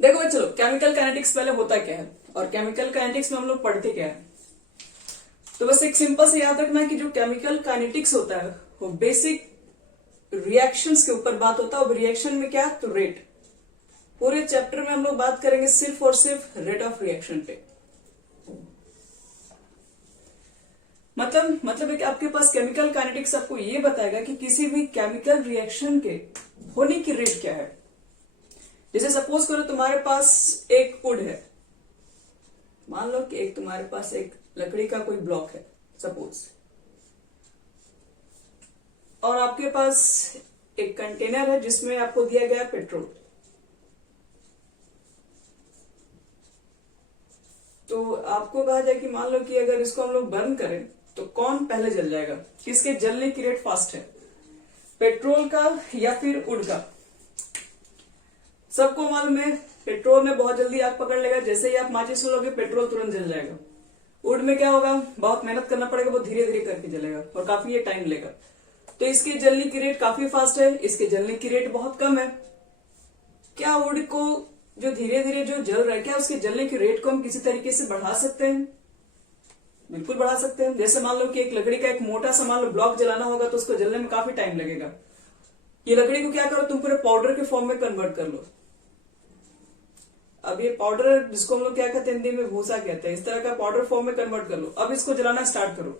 देखो चलो, chemical kinetics पहले होता क्या है और केमिकल काइनेटिक्स में हम लोग पढ़ते क्या है। तो बस एक सिंपल से याद रखना कि जो केमिकल काइनेटिक्स होता है वो बेसिक रिएक्शंस के ऊपर बात होता है। और रिएक्शन में क्या, तो रेट। पूरे चैप्टर में हम लोग बात करेंगे सिर्फ और सिर्फ रेट ऑफ रिएक्शन पे। मतलब है कि आपके पास केमिकल काइनेटिक्स आपको ये बताएगा कि किसी भी केमिकल रिएक्शन के होने की रेट क्या है। जैसे सपोज करो तुम्हारे पास एक वुड है, मान लो कि एक तुम्हारे पास एक लकड़ी का कोई ब्लॉक है सपोज, और आपके पास एक कंटेनर है जिसमें आपको दिया गया पेट्रोल। तो आपको कहा जाए कि मान लो कि अगर इसको हम लोग बर्न करें तो कौन पहले जल जाएगा, किसके जलने की रेट फास्ट है, पेट्रोल का या फिर वुड का। सबको मालूम है पेट्रोल में बहुत जल्दी आग पकड़ लेगा, जैसे ही आप माचिस लोगे पेट्रोल तुरंत जल जाएगा। वुड में क्या होगा, बहुत मेहनत करना पड़ेगा, वो धीरे धीरे करके जलेगा और काफी ये टाइम लेगा। तो इसके जलने की रेट काफी फास्ट है, इसके जलने की रेट बहुत कम है। क्या वुड को जो धीरे धीरे जो जल रहा है, क्या उसके जलने की रेट को हम किसी तरीके से बढ़ा सकते हैं? बिल्कुल बढ़ा सकते हैं। जैसे मान लो कि एक लकड़ी का एक मोटा सा मान लो ब्लॉक जलाना होगा तो उसको जलने में काफी टाइम लगेगा। ये लकड़ी को क्या करो, तुम पूरे पाउडर के फॉर्म में कन्वर्ट कर लो। अब ये पाउडर, जिसको हम लोग क्या कहते हैं हिंदी में भूसा कहते हैं, इस तरह का पाउडर फॉर्म में कन्वर्ट कर लो। अब इसको जलाना स्टार्ट करो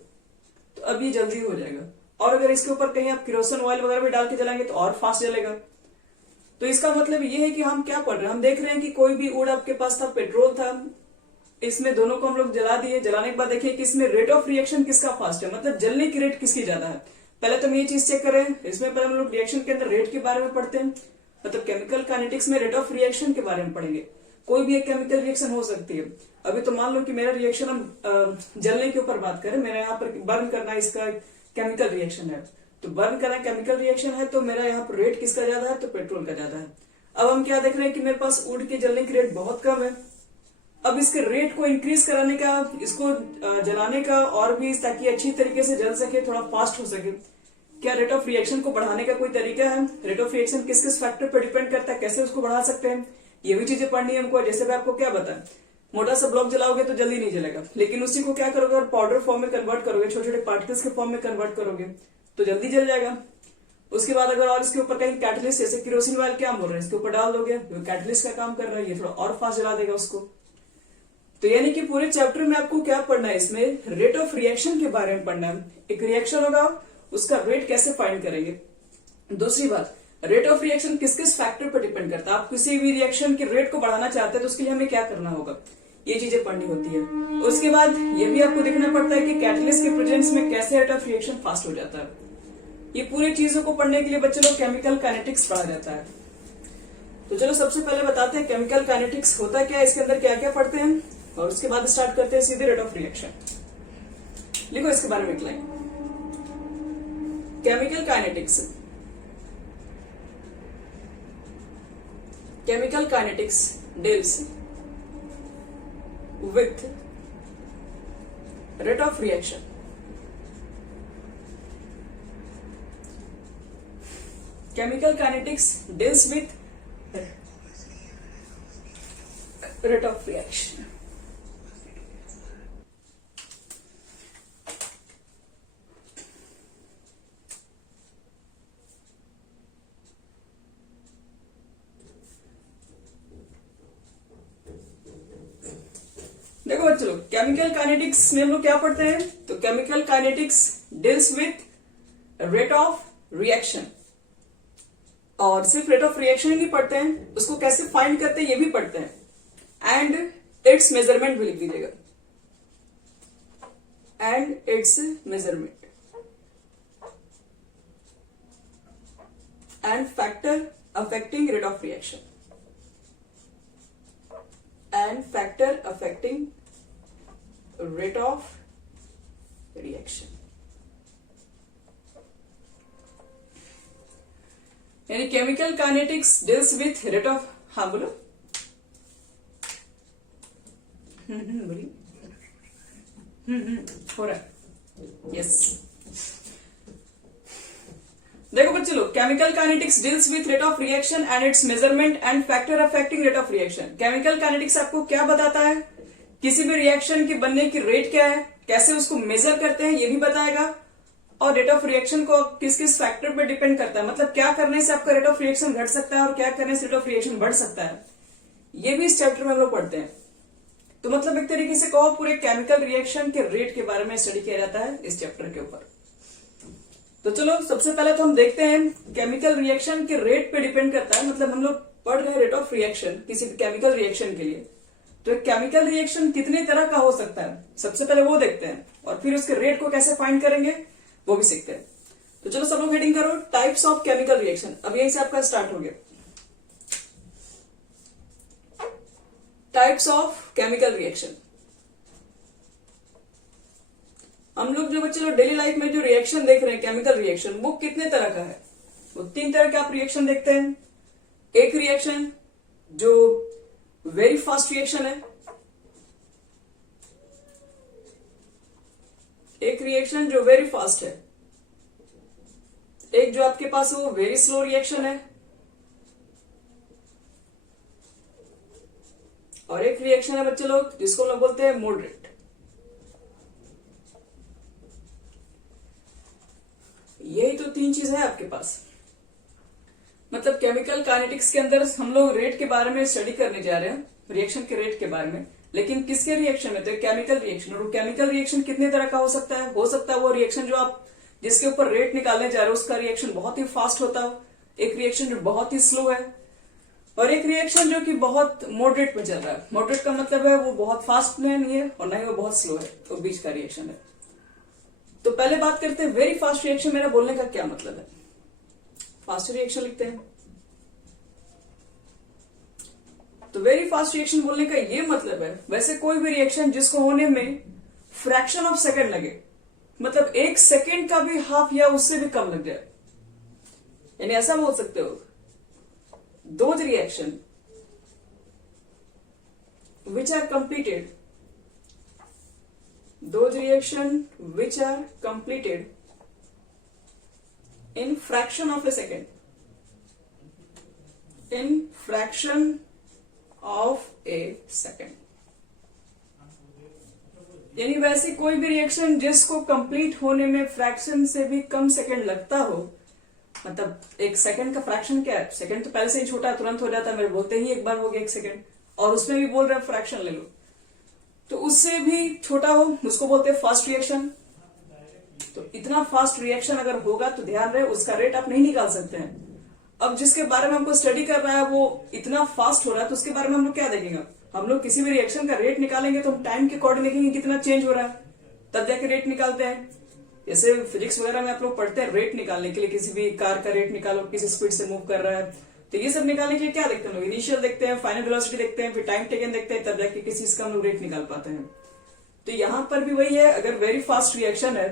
तो अब ये जल्दी हो जाएगा। और अगर इसके ऊपर कहीं आप केरोसिन ऑयल वगैरह भी डाल के जलाएंगे तो और फास्ट जलेगा। तो इसका मतलब ये है कि हम क्या पढ़ रहे हैं, हम देख रहे हैं कि कोई भी वुड आपके पास था, पेट्रोल था, इसमें दोनों को हम लोग जला दिए। जलाने के बाद देखिए कि इसमें रेट ऑफ रिएक्शन किसका फास्ट है, मतलब जलने की रेट किसकी ज्यादा है। पहले तो हम ये चीज चेक करें, इसमें पहले हम लोग रिएक्शन के अंदर रेट के बारे में पढ़ते हैं, मतलब केमिकल काइनेटिक्स में रेट ऑफ रिएक्शन के बारे में पढ़ेंगे। कोई भी एक केमिकल रिएक्शन हो सकती है। अभी तो मान लो कि मेरा रिएक्शन हम जलने के ऊपर बात करें, मेरा यहाँ पर बर्न करना इसका केमिकल रिएक्शन है, तो बर्न करना केमिकल रिएक्शन है, तो मेरा यहाँ पर रेट किसका ज्यादा है, तो पेट्रोल का ज्यादा है। अब हम क्या देख रहे हैं कि मेरे पास वुड के जलने की रेट बहुत कम है। अब इसके रेट को इंक्रीज कराने का, इसको जलाने का और भी, ताकि अच्छी तरीके से जल सके, थोड़ा फास्ट हो सके, क्या रेट ऑफ रिएक्शन को बढ़ाने का कोई तरीका है? रेट ऑफ रिएक्शन किस किस फैक्टर पर डिपेंड करता है, कैसे उसको बढ़ा सकते हैं, ये भी चीजें पढ़नी है हमको। जैसे मैं आपको क्या बताएं, मोटा सा ब्लॉक जलाओगे तो जल्दी नहीं जलेगा, लेकिन उसी को क्या करोगे, और पाउडर फॉर्म में कन्वर्ट करोगे, छोटे छोटे पार्टिकल्स के फॉर्म में कन्वर्ट करोगे तो जल्दी जल जाएगा। उसके बाद अगर और इसके ऊपर कहीं कैटलिस्ट, जैसे केरोसिन ऑयल क्या बोल रहे हैं, इसके ऊपर डाल दोगे, कैटलिस्ट का काम कर रहा है, ये थोड़ा और फास्ट जला देगा उसको। तो यानी कि पूरे चैप्टर में आपको क्या पढ़ना है, इसमें रेट ऑफ रिएक्शन के बारे में पढ़ना है। एक रिएक्शन होगा, उसका रेट कैसे फाइंड करेंगे। दूसरी बात, रेट ऑफ रिएक्शन किस किस फैक्टर पर डिपेंड करता है। आप किसी भी रिएक्शन के रेट को बढ़ाना चाहते हैं तो उसके लिए हमें क्या करना होगा, ये चीजें पढ़नी होती है। उसके बाद ये भी आपको देखना पड़ता है कि कैटलिस्ट के प्रेजेंस में कैसे रेट ऑफ रिएक्शन फास्ट हो जाता है। ये पूरी चीजों को पढ़ने के लिए बच्चे लोग केमिकल काइनेटिक्स पढ़ा जाता है। तो चलो सबसे पहले बताते हैं केमिकल काइनेटिक्स होता क्या है, इसके अंदर क्या क्या पढ़ते हैं, और उसके बाद स्टार्ट करते हैं सीधे रेट ऑफ रिएक्शन। लिखो इसके बारे में एक line, chemical kinetics. Chemical kinetics deals with rate of reaction. Chemical kinetics deals with rate of reaction. देखो बच्चों, केमिकल काइनेटिक्स में हम लोग क्या पढ़ते हैं, तो chemical kinetics deals with rate of reaction. और सिर्फ रेट ऑफ रिएक्शन ही नहीं पढ़ते हैं, उसको कैसे फाइंड करते हैं ये भी पढ़ते हैं। एंड इट्स मेजरमेंट भी लिख दीजिएगा, and its measurement and factor affecting rate of reaction, and factor affecting rate of reaction. यानी chemical kinetics deals with rate of, हाँ बोलो, बोलिए, हो रहा है, यस। देखो बच्चे लोग, chemical kinetics deals with rate of reaction and its measurement and factor affecting rate of reaction. Chemical kinetics आपको क्या बताता है, किसी भी रिएक्शन की बनने की रेट क्या है, कैसे उसको मेजर करते हैं ये भी बताएगा, और रेट ऑफ रिएक्शन को किस किस फैक्टर पे डिपेंड करता है, मतलब क्या करने से आपका रेट ऑफ रिएक्शन घट सकता है और क्या करने से रेट ऑफ रिएक्शन बढ़ सकता है, ये भी इस चैप्टर में हम लोग पढ़ते हैं। तो मतलब एक तरीके से कहो पूरे केमिकल रिएक्शन के रेट के बारे में स्टडी किया जाता है इस चैप्टर के ऊपर। तो चलो सबसे पहले तो हम देखते हैं केमिकल रिएक्शन के रेट पे डिपेंड करता है, मतलब हम लोग पढ़ रहे हैं रेट ऑफ रिएक्शन किसी भी केमिकल रिएक्शन के लिए। तो एक केमिकल रिएक्शन कितने तरह का हो सकता है सबसे पहले वो देखते हैं, और फिर उसके रेट को कैसे फाइंड करेंगे वो भी सीखते हैं। तो चलो सब लोग हेडिंग करो टाइप्स ऑफ केमिकल रिएक्शन। अब यहीं से आपका स्टार्ट हो गया, टाइप्स ऑफ केमिकल रिएक्शन। हम लोग जो बच्चे लोग डेली लाइफ में जो रिएक्शन देख रहे हैं केमिकल रिएक्शन, वो कितने तरह का है, वो 3 तरह के आप रिएक्शन देखते हैं। एक रिएक्शन जो वेरी फास्ट रिएक्शन है, एक रिएक्शन जो वेरी फास्ट है, एक जो आपके पास वो वेरी स्लो रिएक्शन है, और एक रिएक्शन है बच्चे लोग जिसको लोग बोलते हैं मॉडरेट। यही तो 3 चीज है आपके पास। मतलब केमिकल काइनेटिक्स के अंदर हम लोग रेट के बारे में स्टडी करने जा रहे हैं, रिएक्शन के रेट के बारे में, लेकिन किसके रिएक्शन में, तो केमिकल रिएक्शन। और केमिकल रिएक्शन कितने तरह का हो सकता है वो रिएक्शन जो आप जिसके ऊपर रेट निकालने जा रहे हो उसका रिएक्शन बहुत ही फास्ट होता हो, एक रिएक्शन जो बहुत ही स्लो है, और एक रिएक्शन जो कि बहुत मॉडरेट में चल रहा है। मॉडरेट का मतलब है वो बहुत फास्ट में नहीं है और ना ही वो बहुत स्लो है, तो बीच का रिएक्शन है। तो पहले बात करते हैं वेरी फास्ट रिएक्शन। मेरा बोलने का क्या मतलब है, फास्ट रिएक्शन लिखते हैं। तो वेरी फास्ट रिएक्शन बोलने का ये मतलब है वैसे कोई भी रिएक्शन जिसको होने में फ्रैक्शन ऑफ सेकंड लगे, मतलब 1 सेकंड का भी हाफ या उससे भी कम लग जाए, यानी ऐसा बोल सकते हो those reaction which are completed in fraction of a second, यानी वैसे कोई भी रिएक्शन जिसको कंप्लीट होने में फ्रैक्शन से भी कम सेकंड लगता हो, मतलब 1 सेकंड का फ्रैक्शन क्या है, सेकंड तो पहले से ही छोटा है, तुरंत हो जाता है, मेरे बोलते ही एक बार हो गया 1 सेकंड, और उसमें भी बोल रहे हैं फ्रैक्शन ले लो, तो उससे भी छोटा हो उसको बोलते हैं फास्ट रिएक्शन। तो इतना फास्ट रिएक्शन अगर होगा तो ध्यान रहे उसका रेट आप नहीं निकाल सकते हैं। अब जिसके बारे में हमको स्टडी कर रहा है वो इतना फास्ट हो रहा है, तो उसके बारे में हम लोग क्या देखेंगे, हम लोग किसी भी रिएक्शन का रेट निकालेंगे तो हम टाइम के अकॉर्डिंग देखेंगे कितना चेंज हो रहा है, तब जाके रेट निकालते हैं। जैसे फिजिक्स वगैरह में आप लोग पढ़ते हैं रेट निकालने के लिए, किसी भी कार का रेट निकालो, किसी स्पीड से मूव कर रहा है, तो ये सब निकालने के लिए क्या देखते हैं लोग, इनिशियल देखते हैं, फाइनल वेलोसिटी देखते हैं, फिर टाइम टेकन देखते हैं, तब जाके किसी चीज का हम लोग रेट निकाल पाते हैं। तो यहां पर भी वही है, अगर वेरी फास्ट रिएक्शन है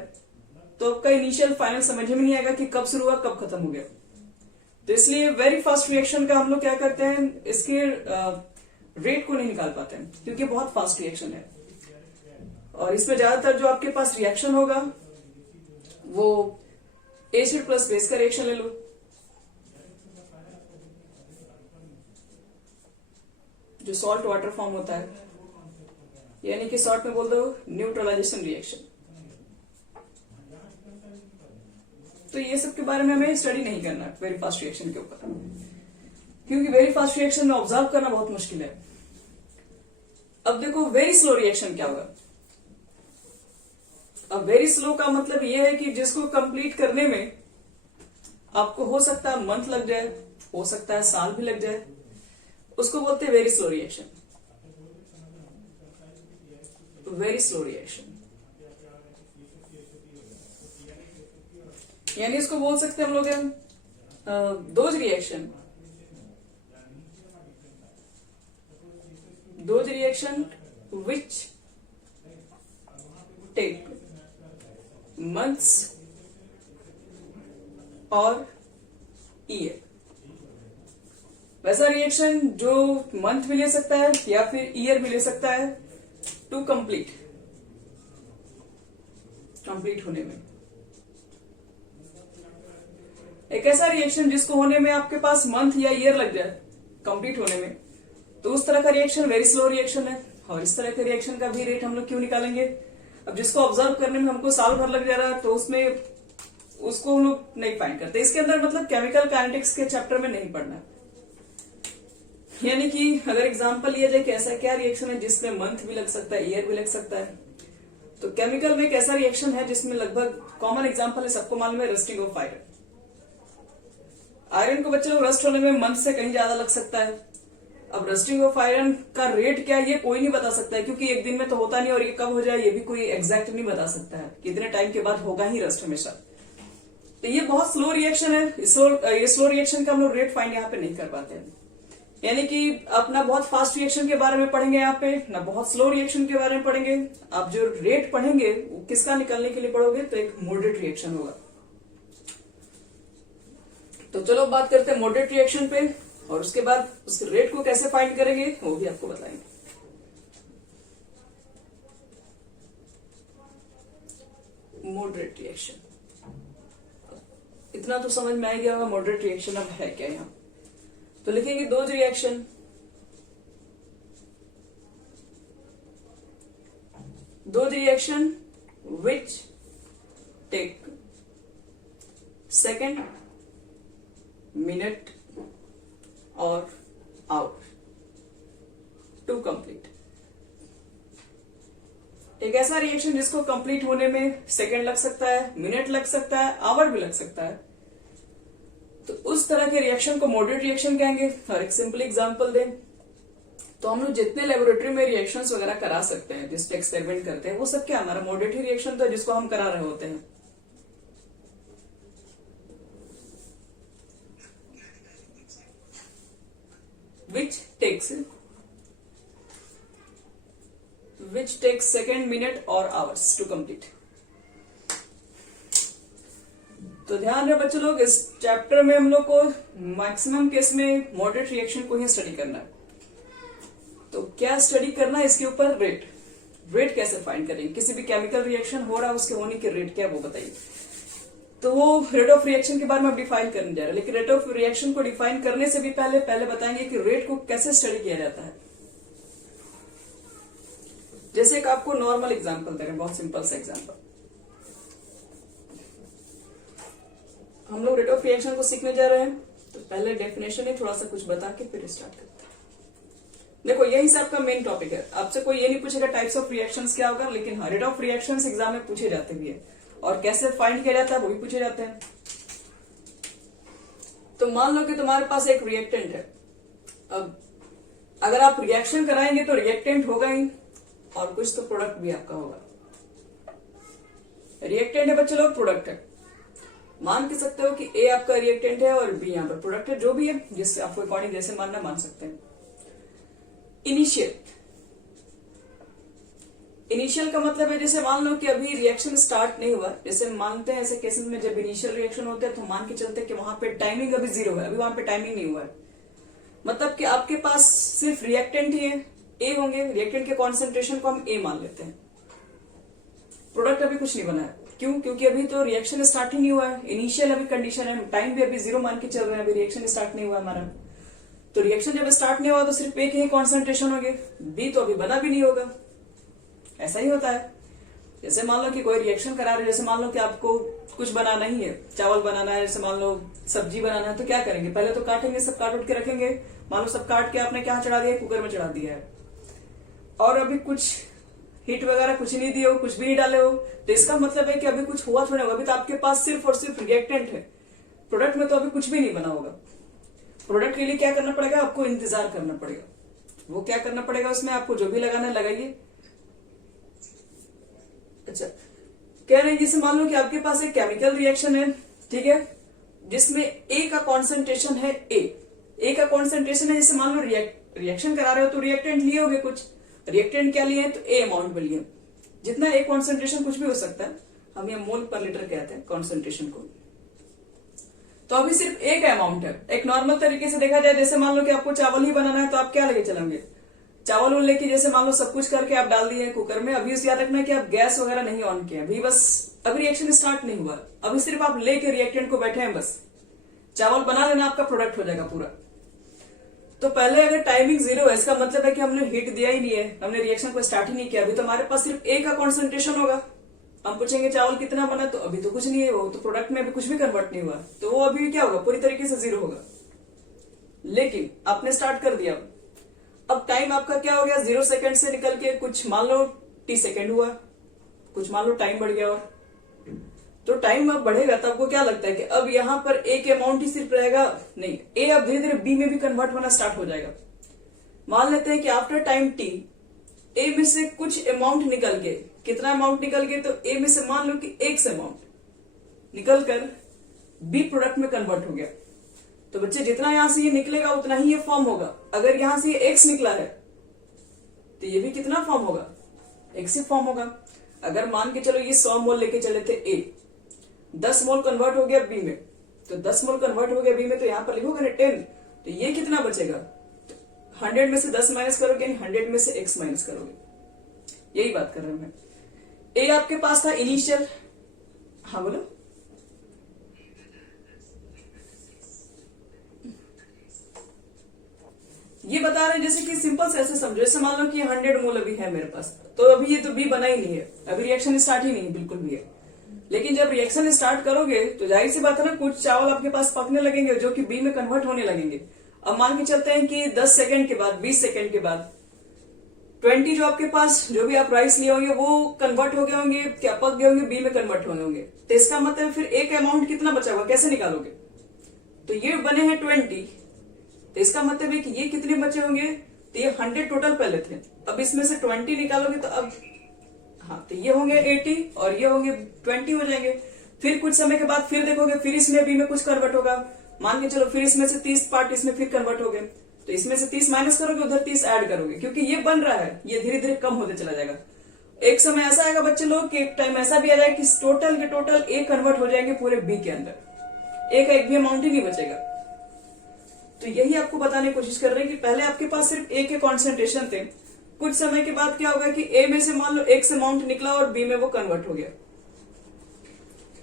तो आपका इनिशियल फाइनल समझ में नहीं आएगा कि कब शुरू हुआ कब खत्म हो गया। तो इसलिए वेरी फास्ट रिएक्शन का हम लोग क्या करते हैं, इसके रेट को नहीं निकाल पाते हैं क्योंकि बहुत फास्ट रिएक्शन है। और इसमें ज्यादातर जो आपके पास रिएक्शन होगा वो एसिड प्लस बेस का रिएक्शन ले लो, जो सॉल्ट वाटर फॉर्म होता है, यानी कि शॉर्ट में बोल दो न्यूट्रलाइजेशन रिएक्शन। तो ये सब के बारे में हमें स्टडी नहीं करना वेरी फास्ट रिएक्शन के ऊपर, क्योंकि वेरी फास्ट रिएक्शन में ऑब्जर्व करना बहुत मुश्किल है। अब देखो वेरी स्लो रिएक्शन क्या होगा। अब वेरी स्लो का मतलब यह है कि जिसको कंप्लीट करने में आपको हो सकता है मंथ लग जाए, हो सकता है साल भी लग जाए, उसको बोलते हैं very slow reaction. Very slow reaction यानी इसको बोल सकते हैं हम लोग those reaction which take months और ईयर। वैसा रिएक्शन जो मंथ भी ले सकता है या फिर ईयर भी ले सकता है टू कंप्लीट होने में। एक ऐसा रिएक्शन जिसको होने में आपके पास मंथ या ईयर लग जाए कंप्लीट होने में, तो उस तरह का रिएक्शन वेरी स्लो रिएक्शन है। और इस तरह के रिएक्शन का भी रेट हम लोग क्यों निकालेंगे? अब जिसको ऑब्जर्व करने में हमको साल भर लग जा रहा है तो उसमें उसको हम लोग नहीं फाइंड करते। इसके अंदर मतलब केमिकल काइनेटिक्स के चैप्टर में नहीं पढ़ना। यानी कि अगर एग्जांपल लिया जाए कि ऐसा क्या रिएक्शन है जिसमें मंथ भी लग सकता है, ईयर भी लग सकता है, तो केमिकल में एक ऐसा रिएक्शन है जिसमें लगभग कॉमन एग्जांपल है, सबको मालूम है, रस्टिंग ऑफ आयरन। आयरन को बच्चे लोग रस्ट होने में मंथ से कहीं ज्यादा लग सकता है। अब रस्टिंग ऑफ आयरन का रेट क्या है ये कोई नहीं बता सकता है, क्योंकि एक दिन में तो होता नहीं और ये कब हो जाए ये भी कोई एग्जैक्ट नहीं बता सकता है। कितने टाइम के बाद होगा ही रस्ट हमेशा। तो ये बहुत स्लो रिएक्शन है। ये स्लो रिएक्शन का हम लोग रेट फाइंड यहाँ पे नहीं कर पाते हैं। यानी कि आप ना बहुत फास्ट रिएक्शन के बारे में पढ़ेंगे यहाँ पे, ना बहुत स्लो रिएक्शन के बारे में पढ़ेंगे। आप जो रेट पढ़ेंगे वो किसका निकालने के लिए पढ़ोगे? तो एक मॉडरेट रिएक्शन होगा। तो चलो बात करते हैं मॉडरेट रिएक्शन पे, और उसके बाद उसके रेट को कैसे फाइंड करेंगे वो भी आपको बताएंगे। मॉडरेट रिएक्शन, इतना तो समझ में आ गया होगा मॉडरेट रिएक्शन अब है क्या। यहाँ तो लिखेंगे those reaction which take second, minute or hour to complete। एक ऐसा रिएक्शन जिसको कंप्लीट होने में सेकंड लग सकता है, मिनट लग सकता है, आवर भी लग सकता है, तो उस तरह के रिएक्शन को मॉडरेट रिएक्शन कहेंगे। और एक सिंपल एग्जांपल दें तो हम लोग जितने लेबोरेटरी में रिएक्शंस वगैरह करा सकते हैं, जिस पे एक्सपेरिमेंट करते हैं, वो सब क्या हमारा मॉडरेट ही रिएक्शन तो है जिसको हम करा रहे होते हैं। which takes second, minute or hours to complete। तो ध्यान रहे बच्चों लोग, इस चैप्टर में हम लोग को मैक्सिमम केस में मॉडरेट रिएक्शन को ही स्टडी करना है। तो क्या स्टडी करना है इसके ऊपर? रेट कैसे फाइंड करेंगे? किसी भी केमिकल रिएक्शन हो रहा है उसके होने के रेट क्या वो बताइए। तो वो रेट ऑफ रिएक्शन के बारे में हम डिफाइन करने जा रहे हैं, लेकिन रेट ऑफ रिएक्शन को डिफाइन करने से भी पहले बताएंगे कि रेट को कैसे स्टडी किया जाता है। जैसे एक आपको नॉर्मल एग्जांपल दे रहे हैं, बहुत सिंपल सा एग्जांपल। हम लोग रेट ऑफ रिएक्शन को सीखने जा रहे हैं, तो पहले डेफिनेशन ही थोड़ा सा कुछ बता के फिर स्टार्ट करते हैं। देखो यही से आपका मेन टॉपिक है। आपसे कोई ये नहीं पूछेगा टाइप्स ऑफ रिएक्शंस क्या होगा, लेकिन रेट ऑफ रिएक्शंस एग्जाम में पूछे जाते भी है, और कैसे फाइंड किया जाता है वो भी पूछे जाते हैं। तो मान लो कि तुम्हारे पास एक रिएक्टेंट है। अब अगर आप रिएक्शन कराएंगे तो रिएक्टेंट होगा ही, और कुछ तो प्रोडक्ट भी आपका होगा। रिएक्टेंट है बच्चे लोग, प्रोडक्ट है। मान के सकते हो कि ए आपका रिएक्टेंट है और बी यहाँ पर प्रोडक्ट है, जो भी है, जिससे आपको अकॉर्डिंग जैसे मानना मान सकते हैं। इनिशियल का मतलब है जैसे मान लो कि अभी रिएक्शन स्टार्ट नहीं हुआ। जैसे मानते हैं ऐसे केसेस में जब इनिशियल रिएक्शन होते हैं तो मान के चलते हैं कि वहां पे टाइमिंग अभी 0 है, अभी वहां पे टाइमिंग नहीं हुआ है। मतलब कि आपके पास सिर्फ रिएक्टेंट ही है, ए होंगे, रिएक्टेंट के कॉन्सेंट्रेशन को हम ए मान लेते हैं। प्रोडक्ट अभी कुछ नहीं बना है, क्यों? क्योंकि अभी तो रिएक्शन स्टार्ट ही नहीं हुआ है, इनिशियल अभी कंडीशन है, टाइम भी अभी 0 मान के चल रहे हैं, अभी रिएक्शन स्टार्ट नहीं हुआ हमारा। तो रिएक्शन जब स्टार्ट नहीं हुआ तो सिर्फ ए के ही कॉन्सेंट्रेशन होंगे, बी तो अभी बना भी नहीं होगा। ऐसा ही होता है। जैसे मान लो कि कोई रिएक्शन करा रहे, जैसे मान लो कि आपको कुछ बनाना ही है, चावल बनाना है, जैसे मान लो सब्जी बनाना है, तो क्या करेंगे? पहले तो काटेंगे, सब काट उठ के रखेंगे। मान लो सब काट के आपने क्या चढ़ा दिया? कुकर में चढ़ा दिया है, और अभी कुछ हीट वगैरह कुछ नहीं दिए हो, कुछ भी नहीं डाले हो, तो इसका मतलब है कि अभी कुछ हुआ थोड़ा होगा। अभी तो आपके पास सिर्फ और सिर्फ रिएक्टेंट है, प्रोडक्ट में तो अभी कुछ भी नहीं बना होगा। प्रोडक्ट के लिए क्या करना पड़ेगा? आपको इंतजार करना पड़ेगा। वो क्या करना पड़ेगा? उसमें आपको जो भी लगाना है लगाइए। अच्छा, कह रहे हैं जैसे मान लो कि आपके पास एक केमिकल रिएक्शन है, ठीक है, जिसमें ए का कॉन्सेंट्रेशन है, ए का कॉन्सेंट्रेशन है। जैसे मान लो रिएक्शन करा रहे हो तो रिएक्टेंट लिए होगे, कुछ रिएक्टेंट क्या लिए? तो ए अमाउंट में लिए। जितना ए कॉन्सेंट्रेशन कुछ भी हो सकता है, हम ये मोल पर लीटर कहते हैं कॉन्सेंट्रेशन को। तो अभी सिर्फ ए का अमाउंट है। एक नॉर्मल तरीके से देखा जाए, जैसे मान लो कि आपको चावल ही बनाना है तो आप क्या लेके चलेंगे? चावल उन लेके, जैसे मान लो सब कुछ करके आप डाल दिए कुकर में। अभी याद रखना कि आप गैस वगैरह नहीं ऑन किया, अभी बस अभी रिएक्शन स्टार्ट नहीं हुआ, अभी सिर्फ आप लेके रिएक्टेंट को बैठे हैं बस। चावल बना लेना, आपका प्रोडक्ट हो जाएगा पूरा। तो पहले अगर टाइमिंग 0 है, इसका मतलब है कि हमने हीट दिया ही नहीं है, हमने रिएक्शन को स्टार्ट ही नहीं किया। अभी तो हमारे पास सिर्फ A का कॉन्सेंट्रेशन होगा। हम पूछेंगे चावल कितना बना, तो अभी तो कुछ नहीं है, वो तो प्रोडक्ट में अभी कुछ भी कन्वर्ट नहीं हुआ, तो वो अभी क्या होगा, पूरी तरीके से 0 होगा। लेकिन आपने स्टार्ट कर दिया, अब टाइम आपका क्या हो गया, 0 सेकंड से निकल के कुछ मान लो t सेकंड हुआ, कुछ मान लो टाइम बढ़ गया। और तो टाइम अब बढ़ेगा तो आपको क्या लगता है कि अब यहाँ पर A के अमाउंट ही सिर्फ रहेगा? नहीं, A अब धीरे धीरे B में भी कन्वर्ट होना स्टार्ट हो जाएगा। मान लेते हैं कि आफ्टर टाइम t A में से कुछ अमाउंट निकल के, कितना अमाउंट निकल के, तो A में से मान लो कि X अमाउंट निकल कर B प्रोडक्ट में कन्वर्ट हो गया। तो बच्चे जितना यहां से ये निकलेगा उतना ही ये फॉर्म होगा। अगर यहां से ये X निकला है तो ये भी कितना फॉर्म होगा, X ही फॉर्म होगा। अगर मान के चलो ये 100 मोल लेके चले थे A, 10 मोल कन्वर्ट हो गया B में, तो 10 मोल कन्वर्ट हो गया B में, तो यहां पर लिखोगे ना 10, तो ये कितना बचेगा, 100 में से 10 माइनस करोगे, 100 में से X माइनस करोगे। यही बात कर रहे हैं मैं। A आपके पास था इनिशियल, हाँ बोलो। ये बता रहे हैं जैसे कि सिंपल से ऐसे समझो, जैसे मान लो कि 100 मोल अभी है मेरे पास, तो अभी ये तो B बना ही नहीं है, अभी रिएक्शन स्टार्ट ही नहीं है, बिल्कुल भी है। लेकिन जब रिएक्शन स्टार्ट करोगे तो जाहिर सी बात है ना, कुछ चावल आपके पास पकने लगेंगे जो कि B में कन्वर्ट होने लगेंगे। अब मान के चलते हैं कि 10 सेकंड के बाद, 20 सेकंड के बाद 20 जो आपके पास जो भी आप राइस लिए होंगे वो कन्वर्ट हो गए होंगे, क्या पक गए होंगे, B में कन्वर्ट हो गए होंगे। तो इसका मतलब फिर एक अमाउंट कितना बचा होगा, कैसे निकालोगे? तो ये बने हैं 20, तो इसका मतलब है कि ये कितने बचे होंगे, तो ये 100 टोटल पहले थे, अब इसमें से 20 निकालोगे तो अब हाँ, तो ये होंगे 80 और ये होंगे 20 हो जाएंगे। फिर कुछ समय के बाद फिर देखोगे, फिर इसमें B में कुछ कन्वर्ट होगा, मान के चलो फिर इसमें से 30 पार्ट इसमें फिर कन्वर्ट हो गए, तो इसमें से 30 माइनस करोगे, उधर 30 ऐड करोगे, क्योंकि ये बन रहा है, ये धीरे धीरे कम होते चला जाएगा। एक समय ऐसा आएगा बच्चे लोग कि एक टाइम ऐसा भी आ जाएगा कि टोटल के टोटल A कन्वर्ट हो जाएंगे पूरे B के अंदर, A का एक भी अमाउंट ही नहीं बचेगा। तो यही आपको बताने की कोशिश कर रहे हैं कि पहले आपके पास सिर्फ A के कॉन्सेंट्रेशन थे, कुछ समय के बाद क्या होगा कि A में से मान लो X अमाउंट निकला और B में वो कन्वर्ट हो गया।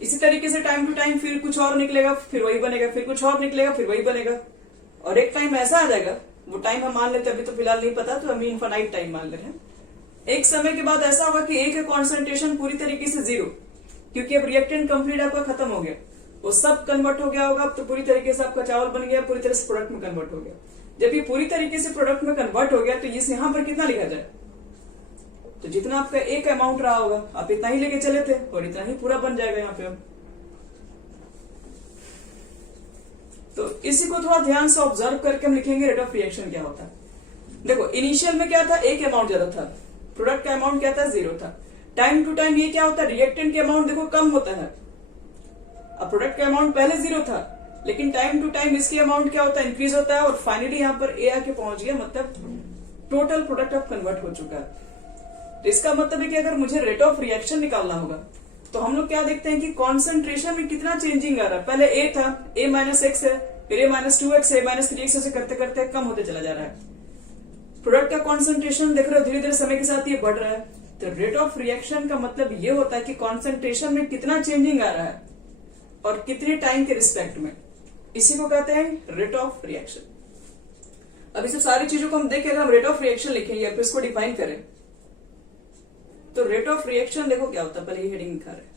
इसी तरीके से टाइम टू टाइम फिर कुछ और निकलेगा, फिर वही बनेगा, फिर कुछ और निकलेगा, फिर वही बनेगा। और एक टाइम ऐसा आ जाएगा, वो टाइम हम मान लेते हैं, अभी तो फिलहाल नहीं पता, तो हम इनफाइनाइट टाइम मान ले रहे हैं। एक समय के बाद ऐसा होगा कि A का कॉन्सेंट्रेशन पूरी तरीके से 0, क्योंकि अब रिएक्टेंट कंप्लीट आपका खत्म हो गया, वो सब कन्वर्ट हो गया होगा, अब तो पूरी तरीके से आपका चावल बन गया, पूरी तरह से प्रोडक्ट में कन्वर्ट हो गया। जब ये पूरी तरीके से प्रोडक्ट में कन्वर्ट हो गया तो इस यहाँ पर कितना लिखा जाए, तो जितना आपका एक अमाउंट रहा होगा आप इतना ही लेके चले थे और इतना ही पूरा बन जाएगा यहाँ पे। अब तो इसी को थोड़ा ध्यान से ऑब्जर्व करके हम लिखेंगे रेट ऑफ रिएक्शन क्या होता है। देखो इनिशियल में क्या था, एक अमाउंट ज्यादा था, प्रोडक्ट का अमाउंट क्या था, 0 था। टाइम टू टाइम ये क्या होता है, रिएक्टेंट के अमाउंट देखो कम होता है। अब प्रोडक्ट का अमाउंट पहले 0 था, लेकिन टाइम टू टाइम इसके अमाउंट क्या होता है, इंक्रीज होता है, और फाइनली यहाँ पर A आके पहुंच गया, मतलब टोटल प्रोडक्ट अब कन्वर्ट हो चुका है। तो इसका मतलब है कि अगर मुझे रेट ऑफ रिएक्शन निकालना होगा तो हम लोग क्या देखते हैं कि कॉन्सेंट्रेशन में कितना चेंजिंग आ रहा है। पहले A था, A माइनस एक्स है, फिर A माइनस 2x है, माइनस 3x ऐसे करते करते कम होते चला जा रहा है। प्रोडक्ट का कॉन्सेंट्रेशन देख रहे हो धीरे धीरे समय के साथ ये बढ़ रहा है। तो रेट ऑफ रिएक्शन का मतलब ये होता है कि कॉन्सेंट्रेशन में कितना चेंजिंग आ रहा है और कितने टाइम के रिस्पेक्ट में, इसी को कहते हैं रेट ऑफ रिएक्शन। अब इस सारी चीजों को हम देखें, अगर हम रेट ऑफ रिएक्शन लिखें या फिर इसको डिफाइन करें तो रेट ऑफ रिएक्शन देखो क्या होता है, पहले ये हेडिंग दिखा रहे हैं।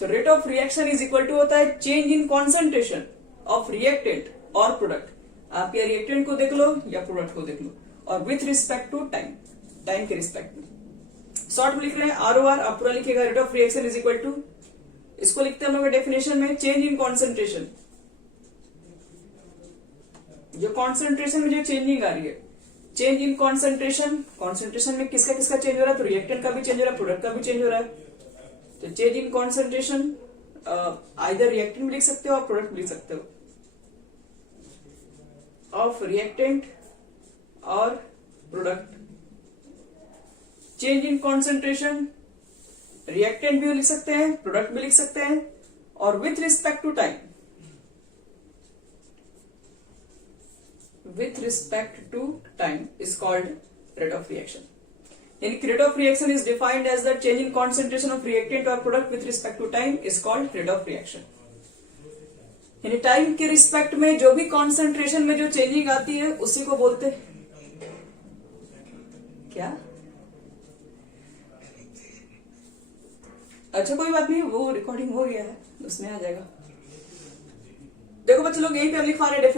तो rate of reaction is equal to होता है change in concentration of reactant और प्रोडक्ट। आप या रिएक्टेंट को देख लो या प्रोडक्ट को देख लो, और with respect to time, time के रिस्पेक्ट में। शॉर्ट में लिख रहे हैं ROR, आप पूरा लिखेगा rate of reaction is equal to, इसको लिखते हैं हम लोग डेफिनेशन में चेंज इन कॉन्सेंट्रेशन। जो कॉन्सेंट्रेशन में जो चेंजिंग आ रही है, चेंज इन कॉन्सेंट्रेशन, कॉन्सेंट्रेशन में किसका किसका चेंज हो रहा है, तो रिएक्टेंट का भी चेंज हो रहा है, प्रोडक्ट का भी चेंज हो रहा है। तो change in concentration either reactant भी लिख सकते हो और प्रोडक्ट भी लिख सकते हो, ऑफ रिएक्टेंट और product. Change in concentration reactant भी लिख सकते हैं, प्रोडक्ट भी लिख सकते हैं, और with respect to time, with respect to time is called rate of reaction. यानी कि rate of reaction is defined as the change in concentration of reactant और product with respect to time is called rate of reaction. यानी time के respect में जो भी concentration में जो चेंजिंग आती है उसी को बोलते हैं क्या? अच्छा कोई बात नहीं, वो रिकॉर्डिंग हो गया है, उसमें आ जाएगा। देखो बच्चे लोग, यहीं पे हम लिखवा रहे हैं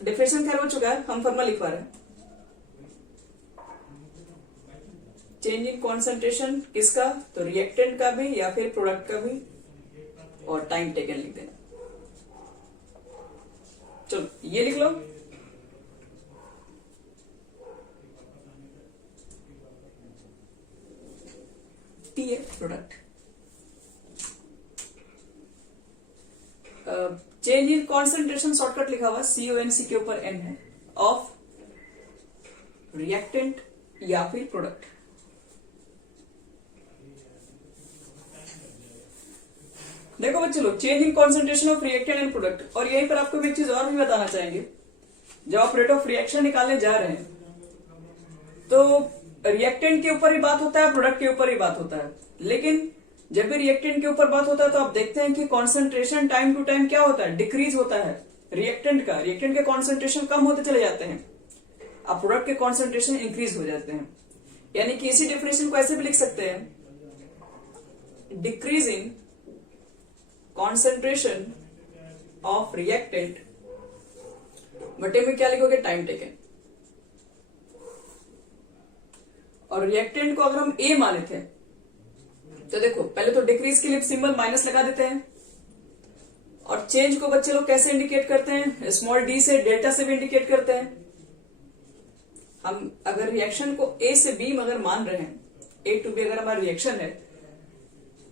डेफिनेशन खैर हो चुका है, हम फॉर्मूला लिखवा रहे हैं। चेंज इन कॉन्सेंट्रेशन किसका? तो रिएक्टेंट का भी या फिर प्रोडक्ट का भी, और टाइम टेकन लिख देना। चलो ये लिख लो। टी है product. Change in concentration shortcut लिखा हुआ CONC के ऊपर N है, ऑफ रिएक्टेंट या फिर प्रोडक्ट। देखो बच्चे लोग, change in concentration of reactant and product, और यहीं पर आपको एक चीज और भी बताना चाहेंगे। जब आप रेट ऑफ रिएक्शन निकालने जा रहे हैं तो रिएक्टेंट के ऊपर ही बात होता है, प्रोडक्ट के ऊपर ही बात होता है। लेकिन जब भी रिएक्टेंट के ऊपर बात होता है तो आप देखते हैं कि कॉन्सेंट्रेशन टाइम टू टाइम क्या होता है? डिक्रीज होता है रिएक्टेंट के कॉन्सेंट्रेशन कम होते चले जाते हैं, अब प्रोडक्ट के कॉन्सेंट्रेशन इंक्रीज हो जाते हैं। यानी कि इसी डेफिनेशन को ऐसे भी लिख सकते हैं, decrease in concentration of reactant बटे में क्या लिखोगे? Time taken. और रिएक्टेंट को अगर हम ए माने थे तो देखो पहले तो डिक्रीज के लिए सिंबल माइनस लगा देते हैं, और चेंज को बच्चे लोग कैसे इंडिकेट करते हैं? स्मॉल डी से, डेल्टा से भी इंडिकेट करते हैं। हम अगर रिएक्शन को ए से बी अगर मान रहे हैं, ए टू बी अगर हमारा रिएक्शन है,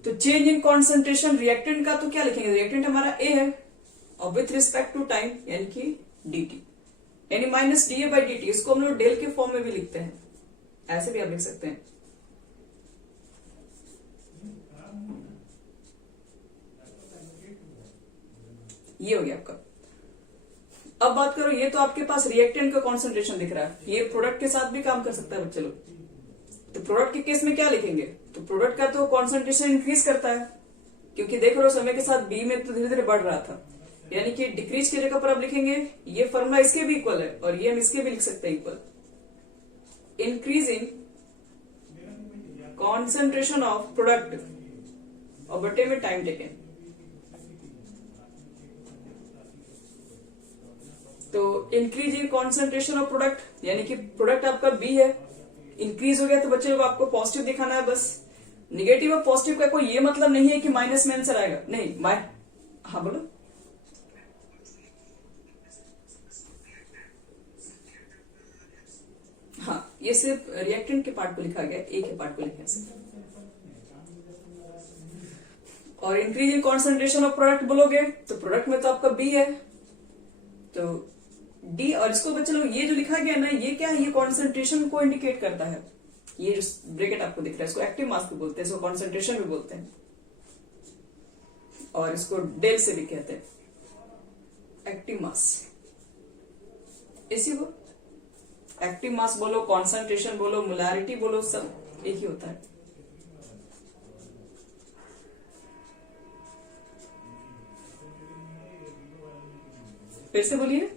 तो चेंज इन कॉन्सेंट्रेशन रिएक्टेंट का तो क्या लिखेंगे? रिएक्टेंट हमारा ए है, और विथ रिस्पेक्ट टू टाइम यानी कि dt, यानी minus D A by D T. इसको हम लोग डेल के फॉर्म में भी लिखते हैं, ऐसे भी आप लिख सकते हैं। ये हो गया आपका। अब बात करो, ये तो आपके पास रिएक्टेंट का कॉन्सेंट्रेशन दिख रहा है, ये प्रोडक्ट के साथ भी काम कर सकता है बच्चे लोग। तो प्रोडक्ट के केस में क्या लिखेंगे? तो प्रोडक्ट का तो कॉन्सेंट्रेशन इंक्रीज करता है, क्योंकि देख रहे हो समय के साथ बी में तो धीरे धीरे बढ़ रहा था, यानी कि डिक्रीज की जगह पर अब लिखेंगे, ये फॉर्मूला इसके भी इक्वल है और ये हम इसके भी लिख सकते हैं equal, increase in concentration of product और बटे में टाइम टेकन। तो increase in concentration of product, यानी कि प्रोडक्ट आपका बी है, इंक्रीज हो गया तो बच्चे को आपको पॉजिटिव दिखाना है बस। निगेटिव और पॉजिटिव का कोई ये मतलब नहीं है कि माइनस में आंसर आएगा, नहीं। हाँ बोलो। हाँ, ये सिर्फ रिएक्टेंट के पार्ट को लिखा गया, ए के पार्ट को लिखा सिर्फ। और increase in concentration of product बोलोगे तो प्रोडक्ट में तो आपका बी है, तो डी, और इसको बच्चे लोग ये जो लिखा गया ना, ये क्या है? ये कॉन्सेंट्रेशन को इंडिकेट करता है। ये जो ब्रैकेट आपको दिख रहा है इसको एक्टिव मास भी बोलते हैं, इसको कॉन्सेंट्रेशन भी बोलते हैं, और इसको डेल से भी कहते हैं, एक्टिव मास। इसी को एक्टिव मास बोलो, कॉन्सेंट्रेशन बोलो, मोलैरिटी बोलो, सब एक ही होता है। फिर से बोलिए।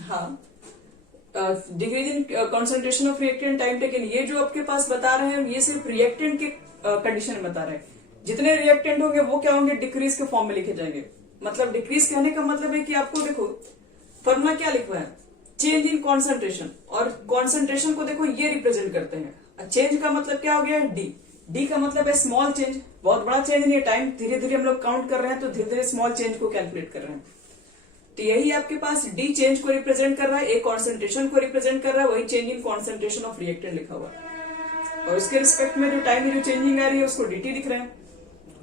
हाँ, decrease in concentration of reactant time taken, ये जो आपके पास बता रहे हैं ये सिर्फ रिएक्टेंट के कंडीशन में बता रहे हैं। जितने रिएक्टेंट होंगे वो क्या होंगे? डिक्रीज के फॉर्म में लिखे जाएंगे। मतलब डिक्रीज कहने का मतलब है कि आपको देखो फॉर्मूला क्या लिखवा है, चेंज इन कॉन्सेंट्रेशन, और कॉन्सेंट्रेशन को देखो ये रिप्रेजेंट करते हैं। चेंज का मतलब क्या हो गया? डी का मतलब है स्मॉल चेंज, बहुत बड़ा चेंज नहीं है। टाइम धीरे धीरे हम लोग काउंट कर रहे हैं तो धीरे धीरे स्मॉल चेंज को कैलकुलेट कर रहे हैं। तो यही आपके पास डी चेंज को रिप्रेजेंट कर रहा है, ए कॉन्सेंट्रेशन को रिप्रेजेंट कर रहा है, वही change in concentration of reactant लिखा हुआ है। और उसके रिस्पेक्ट में जो टाइम में जो चेंजिंग आ रही है उसको dt दिख रहा है।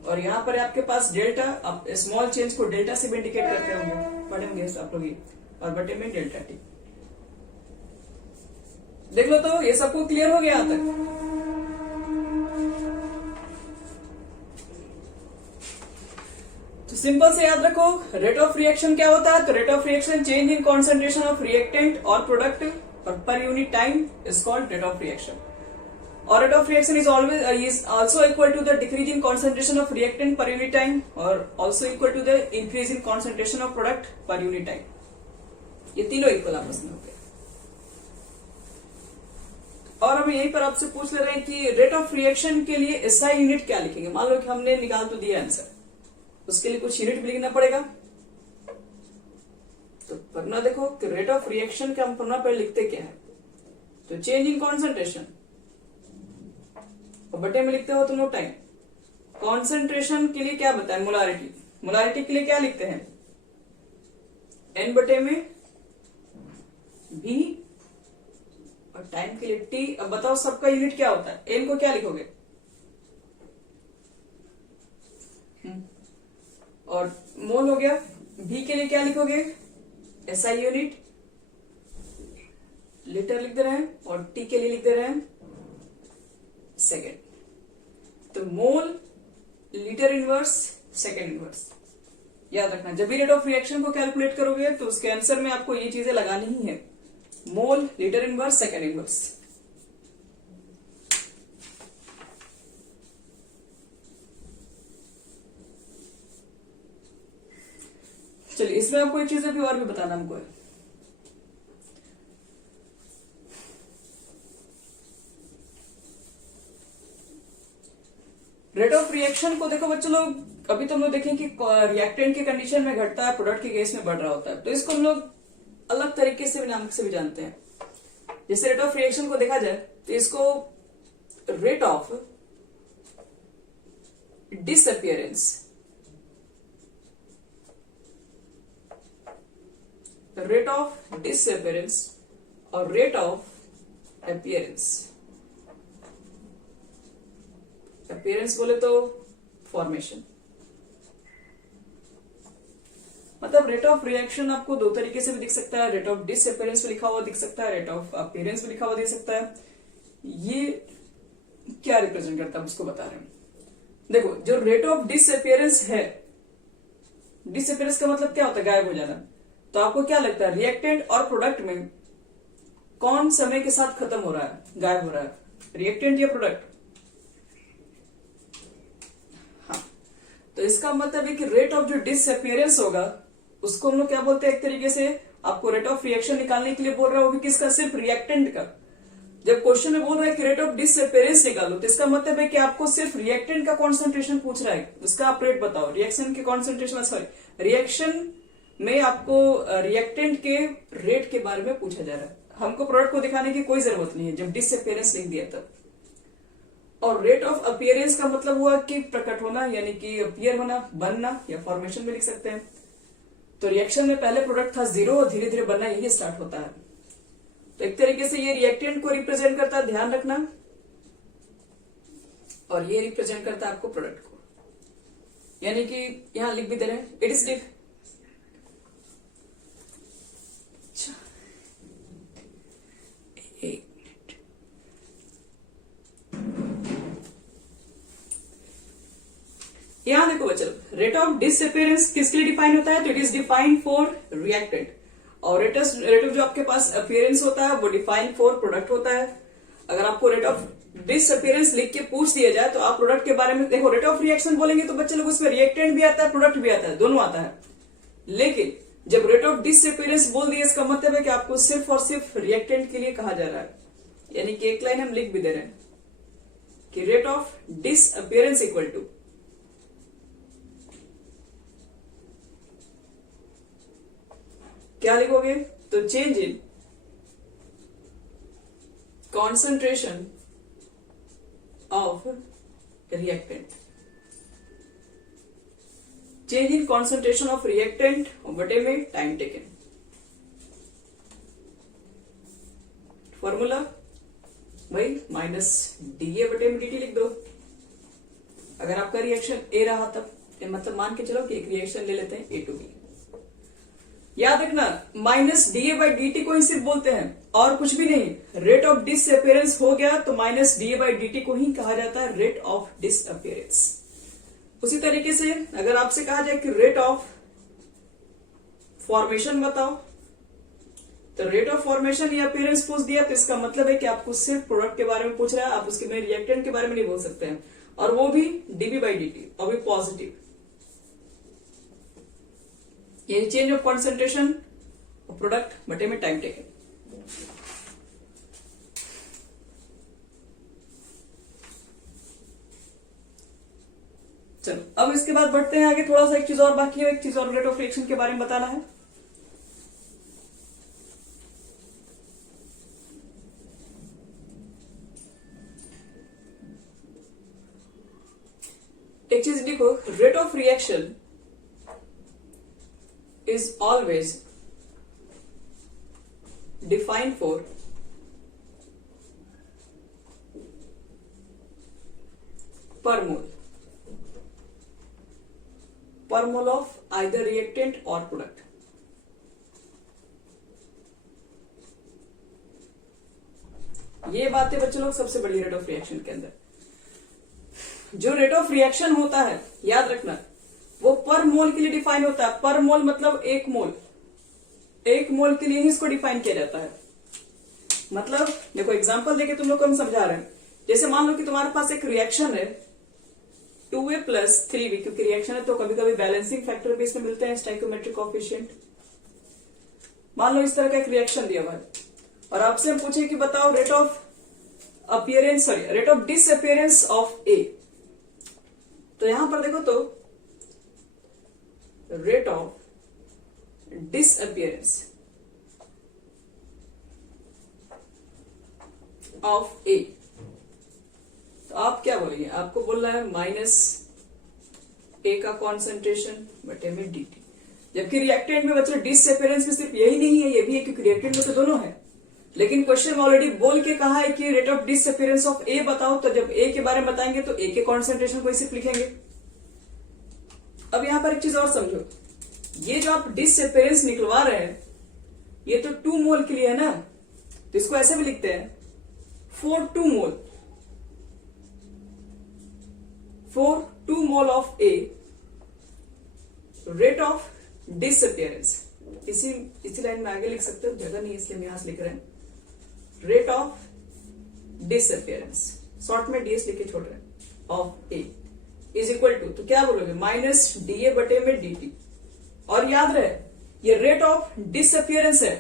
और यहाँ पर आपके पास डेल्टा, आप स्मॉल चेंज को डेल्टा से भी इंडिकेट करते होंगे, पढ़े होंगे आप लोग ये, और बटे में डेल्टा टी। देख लो तो ये सबको क्लियर हो गया यहाँ तक। तो सिंपल से याद रखो, रेट ऑफ रिएक्शन क्या होता है? तो rate of reaction change in concentration of reactant और प्रोडक्ट और per unit time is called rate of reaction. और rate of reaction is also equal to the decrease in concentration of reactant per unit time और also equal to the increase in concentration of product per unit time. ये तीनों equal आपस में होते हैं. और हम यहीं पर आपसे पूछ ले रहे हैं कि रेट ऑफ रिएक्शन के लिए एसआई यूनिट क्या लिखेंगे. मान लो कि हमने निकाल तो दिया आंसर, उसके लिए कुछ यूनिट भी लिखना पड़ेगा. तो पढ़ना देखो कि रेट ऑफ रिएक्शन का हम पढ़ना पहले लिखते क्या है. तो चेंज इन कॉन्सेंट्रेशन और बटे में लिखते हो तुम लोग टाइम. कॉन्सेंट्रेशन के लिए क्या बताएं? मोलारिटी. मोलारिटी के लिए क्या लिखते हैं? एन बटे में बी और टाइम के लिए टी. अब बताओ सबका यूनिट क्या होता है? एन को क्या लिखोगे? और मोल हो गया. बी के लिए क्या लिखोगे? SI unit. लीटर लिख दे रहे हैं और टी के लिए लिख दे रहे हैं सेकेंड. तो मोल, लीटर इनवर्स, सेकेंड इनवर्स. याद रखना जब भी रेट ऑफ रिएक्शन को कैलकुलेट करोगे तो उसके आंसर में आपको ये चीजें लगानी ही है. मोल, लीटर इनवर्स, सेकेंड इनवर्स. चलिए इसमें आपको एक चीज अभी और भी बताना हमको है. रेट ऑफ रिएक्शन को देखो बच्चों लोग, अभी तो हम लोग देखें कि रिएक्टेंट के कंडीशन में घटता है, प्रोडक्ट के केस में बढ़ रहा होता है. तो इसको हम लोग अलग तरीके से नाम से भी जानते हैं. जैसे रेट ऑफ रिएक्शन को देखा जाए तो इसको rate of disappearance, rate of disappearance और रेट ऑफ अपियरेंस. अपियरेंस बोले तो फॉर्मेशन. मतलब रेट ऑफ रिएक्शन आपको दो तरीके से भी दिख सकता है. रेट ऑफ डिसअपियरेंस भी लिखा हुआ दिख सकता है, रेट ऑफ अपीयरेंस भी लिखा हुआ दिख सकता है. ये क्या रिप्रेजेंट करता है उसको बता रहे हैं. देखो जो रेट ऑफ डिसअपियरेंस है, डिसअपियरेंस का मतलब क्या होता है? गायब हो जाना. तो आपको क्या लगता है रिएक्टेंट और प्रोडक्ट में कौन समय के साथ खत्म हो रहा है, गायब हो रहा है? रिएक्टेंट या प्रोडक्ट? हाँ. तो इसका मतलब है कि रेट ऑफ जो डिसअपियरेंस होगा उसको हम लोग क्या बोलते हैं? एक तरीके से आपको रेट ऑफ रिएक्शन निकालने के लिए बोल रहा है, वो भी किसका? सिर्फ रिएक्टेंट का. जब क्वेश्चन में बोल रहा है कि रेट ऑफ डिसअपियरेंस निकालो तो इसका मतलब है कि आपको सिर्फ रिएक्टेंट का कॉन्सेंट्रेशन पूछ रहा है. उसका आप रेट बताओ. रिएक्शन के कॉन्सेंट्रेशन, सॉरी रिएक्शन में आपको रिएक्टेंट के रेट के बारे में पूछा जा रहा है. हमको प्रोडक्ट को दिखाने की कोई जरूरत नहीं है जब डिसअपियरेंस लिख दिया तब. और रेट ऑफ अपीयरेंस का मतलब हुआ कि प्रकट होना, यानी कि अपीयर होना, बनना, या फॉर्मेशन में लिख सकते हैं. तो रिएक्शन में पहले प्रोडक्ट था जीरो और धीरे धीरे बनना यही स्टार्ट होता है. तो एक तरीके से ये रिएक्टेंट को रिप्रेजेंट करता है, ध्यान रखना. और ये रिप्रेजेंट करता है आपको प्रोडक्ट को. यानी कि यहां लिख भी दे रहे हैं इट इज यहां देखो बच्चों, रेट ऑफ डिसअपियरेंस किसके लिए डिफाइन होता है? तो it is defined for reactant. और रेट ऑफ जो आपके पास अपीयरेंस होता है वो डिफाइंड फॉर प्रोडक्ट होता है. अगर आपको रेट ऑफ डिसअपियरेंस लिख के पूछ दिया जाए तो आप प्रोडक्ट के बारे में देखो. रेट ऑफ रिएक्शन बोलेंगे तो बच्चे लोग उसमें रिएक्टेंट भी आता है, प्रोडक्ट भी आता है, दोनों आता है. लेकिन जब रेट ऑफ डिसअपियरेंस बोल दिया इसका मतलब है कि आपको सिर्फ और सिर्फ रिएक्टेंट के लिए कहा जा रहा है. यानी कि एक लाइन हम लिख भी दे रहे हैं कि rate of disappearance equal to क्या लिखोगे? तो change in concentration of reactant. Change in concentration of reactant बटे में टाइम टेकन. फॉर्मूला भाई माइनस डी ए बटे में डी टी लिख दो. अगर आपका रिएक्शन ए रहा तब मतलब मान के चलो कि एक रिएक्शन ले लेते हैं ए टू बी. याद रखना minus D A by D T को ही सिर्फ बोलते हैं और कुछ भी नहीं. रेट ऑफ डिसअपियरेंस हो गया तो minus D A by D T को ही कहा जाता है रेट ऑफ डिसअपियरेंस. उसी तरीके से अगर आपसे कहा जाए कि रेट ऑफ फॉर्मेशन बताओ, तो रेट ऑफ फॉर्मेशन या अपीयरेंस पूछ दिया तो इसका मतलब है कि आपको सिर्फ प्रोडक्ट के बारे में पूछ रहा है, आप उसके में रिएक्टेंट के बारे में नहीं बोल सकते हैं, और वो भी dB/dt और भी पॉजिटिव, ये change of concentration of product बटे में टाइम टेकन। चलो अब इसके बाद बढ़ते हैं आगे, थोड़ा सा एक चीज और बाकी है, एक चीज और रेट ऑफ रिएक्शन के बारे में बताना है। एक चीज लिखो, rate of reaction is always defined for per mole of either reactant or product। ये बात है बच्चों लोग सबसे बड़ी रेट ऑफ रिएक्शन के अंदर। जो रेट ऑफ रिएक्शन होता है याद रखना, वो पर मोल के लिए डिफाइन होता है। पर मोल मतलब एक मोल, एक मोल के लिए ही इसको डिफाइन किया जाता है। मतलब देखो एग्जांपल देके तुम लोग को हम समझा रहे हैं। जैसे मान लो कि तुम्हारे पास एक रिएक्शन है 2A + 3B, क्योंकि रिएक्शन है तो कभी कभी बैलेंसिंग फैक्टर भी इसमें मिलते हैं, स्टोइकोमेट्रिक कोएफिशिएंट। मान लो इस तरह का एक रिएक्शन दिया हुआ है और आपसे हम पूछे कि बताओ rate of appearance, sorry rate of disappearance of ए। तो यहां पर देखो तो रेट ऑफ डिसअपीयरेंस ऑफ ए, तो आप क्या बोलेंगे? आपको बोलना है -A का कॉन्सेंट्रेशन बटे में dt। जबकि रिएक्टेंट में बच्चों डिसअपीयरेंस में सिर्फ यही नहीं है, ये भी है, क्योंकि रिएक्टेंट में तो दोनों है। लेकिन क्वेश्चन में ऑलरेडी बोल के कहा है कि रेट ऑफ डिसअपीयरेंस ऑफ ए बताओ, तो जब ए के बारे में बताएंगे तो ए के कॉन्सेंट्रेशन को सिर्फ लिखेंगे। अब यहां पर एक चीज और समझो, ये जो आप डिसअपीयरेंस निकलवा रहे हैं ये तो 2 मोल के लिए है ना, तो इसको ऐसे भी लिखते हैं for 2 mole of A rate of disappearance। इसी लाइन में आगे लिख सकते हो, जगह नहीं इसलिए हम यहां से लिख रहे हैं रेट ऑफ डिसअपीयरेंस, शॉर्ट में ds लिख के छोड़ रहे हैं, of A is equal to, तो क्या बोलोगे -dA बटे में dt। और याद रहे ये रेट ऑफ डिसअपीयरेंस है,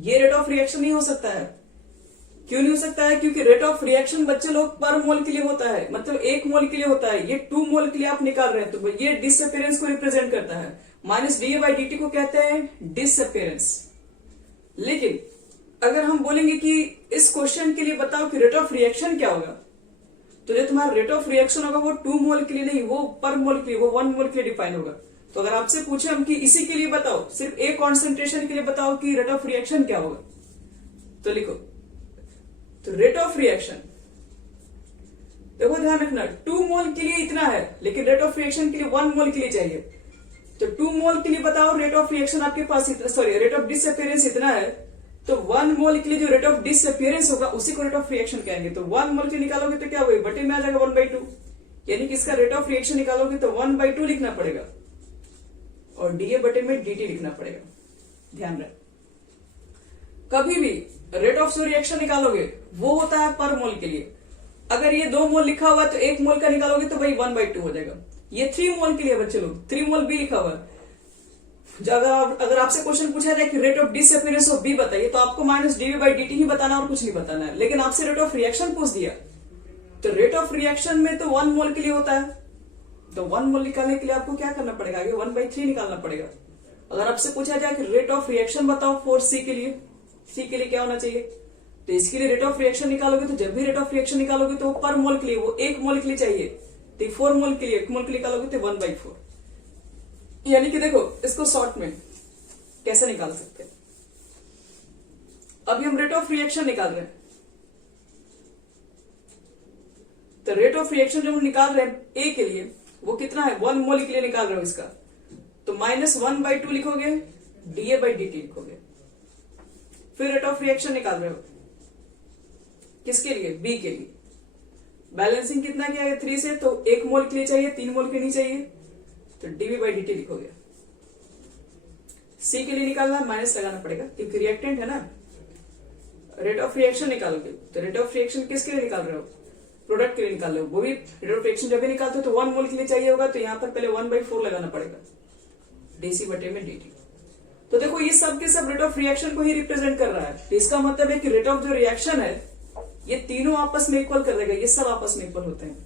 ये रेट ऑफ रिएक्शन नहीं हो सकता है। क्यों नहीं हो सकता है? क्योंकि रेट ऑफ रिएक्शन बच्चे लोग पर मोल के लिए होता है, मतलब 1 मोल के लिए होता है। ये 2 मोल के लिए आप निकाल रहे हैं, तो ये डिसअपीयरेंस को रिप्रेजेंट करता है। -dA/dt को कहते हैं डिसअपीयरेंस। लेकिन अगर हम बोलेंगे कि इस क्वेश्चन के लिए बताओ कि रेट ऑफ रिएक्शन क्या होगा, तो जो तुम्हारा रेट ऑफ रिएक्शन होगा वो 2 मोल के लिए नहीं, वो पर मोल के लिए, वो 1 मोल के लिए डिफाइन होगा। तो अगर आपसे पूछे हम कि इसी के लिए बताओ, सिर्फ A कॉन्सेंट्रेशन के लिए बताओ कि रेट ऑफ रिएक्शन क्या होगा, तो लिखो, तो रेट ऑफ रिएक्शन देखो ध्यान रखना 2 मोल के लिए इतना है, लेकिन रेट ऑफ रिएक्शन के लिए 1 मोल के लिए चाहिए। तो 2 मोल के लिए बताओ रेट ऑफ रिएक्शन आपके पास इतना, सॉरी रेट ऑफ डिसअपीयरेंस इतना है, तो 1 मोल के लिए जो रेट ऑफ डिसअपीयरेंस होगा उसी को रेट ऑफ रिएक्शन कहेंगे। तो 1 मोल के निकालोगे तो क्या होगा, बटे में आ जाएगा 1/2, यानी कि इसका रेट ऑफ रिएक्शन निकालोगे तो 1/2 लिखना पड़ेगा और dA बटे में dt लिखना पड़ेगा। ध्यान रहे कभी भी रेट ऑफ रिएक्शन निकालोगे वो होता है पर मोल के लिए। अगर ये 2 मोल लिखा हुआ तो 1 मोल का निकालोगे तो भाई 1/2 हो जाएगा। ये 3 मोल के लिए बच्चे लोग, 3 मोल बी लिखा हुआ है। अगर आपसे क्वेश्चन पूछा जाए कि rate of disappearance of B बताइए, तो आपको -dB/dt ही बताना और कुछ नहीं बताना है। लेकिन आपसे रेट ऑफ रिएक्शन पूछ दिया, तो रेट ऑफ रिएक्शन में तो 1 मोल के लिए होता है, तो 1 मोल निकालने के लिए आपको क्या करना पड़ेगा, आगे 1/3 निकालना पड़ेगा। अगर आपसे पूछा जाए कि रेट ऑफ रिएक्शन बताओ फॉर सी के लिए, सी के लिए क्या होना चाहिए, तो इसके लिए रेट ऑफ रिएक्शन निकालोगे, तो जब भी रेट ऑफ रिएक्शन निकालोगे तो पर मोल के लिए वो 1 मोल के लिए चाहिए, तो 4 मोल के लिए 1 मोल के लिए निकालोगे तो 1/4। यानी कि देखो इसको शॉर्ट में कैसे निकाल सकते हैं। अभी हम रेट ऑफ रिएक्शन निकाल रहे हैं, तो रेट ऑफ रिएक्शन जब हम निकाल रहे हैं ए के लिए, वो कितना है 1 मोल के लिए निकाल रहे हो इसका, तो -1/2 लिखोगे, dA/dt लिखोगे। फिर रेट ऑफ रिएक्शन निकाल रहे हो किसके लिए, बी के लिए, बैलेंसिंग कितना क्या है 3 से, तो 1 मोल के लिए चाहिए, 3 मोल के नहीं चाहिए, तो dV/dt लिखोगे। C के लिए निकालना है, माइनस लगाना पड़ेगा क्योंकि रिएक्टेंट है ना। रेट ऑफ रिएक्शन निकालोगे तो रेट ऑफ रिएक्शन किसके लिए निकाल रहे हो, प्रोडक्ट के लिए निकाल रहे हो, वो भी रेट ऑफ रिएक्शन जब भी निकालते हो तो 1 मोल के लिए चाहिए होगा, तो यहाँ पर पहले 1/4 लगाना पड़ेगा dC/dt। तो देखो ये सब के सब रेट ऑफ रिएक्शन को ही रिप्रेजेंट कर रहा है, तो इसका मतलब है कि रेट ऑफ जो रिएक्शन है ये तीनों आपस में इक्वल कर देगा, ये सब आपस में इक्वल होते हैं।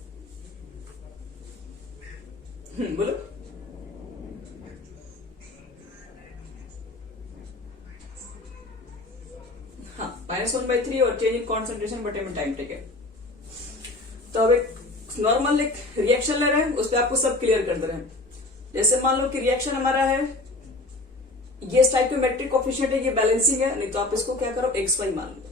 बोलो। हाँ, -1/3 और चेंज इन कॉन्सेंट्रेशन बटे में टाइम टेकन। तो अब एक नॉर्मल एक रिएक्शन ले रहे हैं, उस पर आपको सब क्लियर कर दे रहे हैं। जैसे मान लो कि रिएक्शन हमारा है, ये स्टाइकियोमेट्रिक कोएफिशिएंट है, ये बैलेंसिंग है, नहीं तो आप इसको क्या करो XY मान लो।